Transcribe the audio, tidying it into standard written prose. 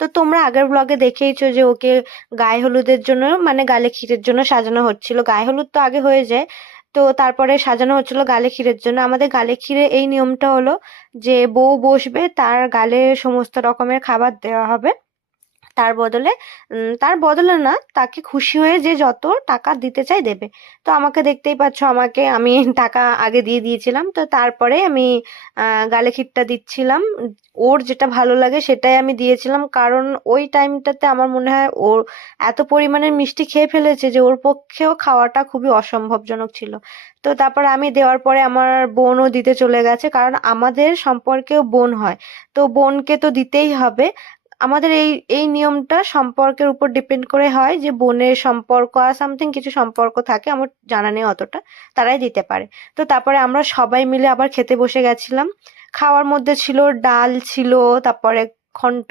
তো তোমরা আগের ব্লগে দেখেইছো যে ওকে গায়ে হলুদের জন্য মানে গালে ক্ষীরের জন্য সাজানো হচ্ছিল। গায়ে হলুদ তো আগে হয়ে যায়, তো তারপরে সাজানো হচ্ছিল গালে ক্ষীরের জন্য। আমাদের গালে ক্ষীরে এই নিয়মটা হলো যে বউ বসবে, তার গালে সমস্ত রকমের খাবার দেওয়া হবে, তার বদলে না, তাকে খুশি হয়ে যে যত টাকা দিতে চায় দেবে। তো আমাকে দেখতেই পাচ্ছ, আমি টাকা আগে দিয়ে দিয়েছিলাম, তো তারপরে আমি গালে ক্ষীরটা দিচ্ছিলাম। ওর যেটা ভালো লাগে সেটাই আমি দিয়েছিলাম, কারণ ওই টাইমটাতে আমার মনে হয় ওর এত পরিমাণের মিষ্টি খেয়ে ফেলেছে যে ওর পক্ষেও খাওয়াটা খুবই অসম্ভবজনক ছিল। তো তারপর আমি দেওয়ার পরে আমার বোনও দিতে চলে গেছে, কারণ আমাদের সম্পর্কেও বোন হয়, তো বোনকে তো দিতেই হবে। আমাদের এই এই নিয়মটা সম্পর্কের উপর ডিপেন্ড করে হয়, যে বোনের সম্পর্ক আর সামথিং কিছু সম্পর্ক থাকে, আমার জানা নেই অতটা, তারাই দিতে পারে। তো তারপরে আমরা সবাই মিলে আবার খেতে বসে গেছিলাম। খাওয়ার মধ্যে ছিল ডাল, ছিল তারপরে ঘন্ট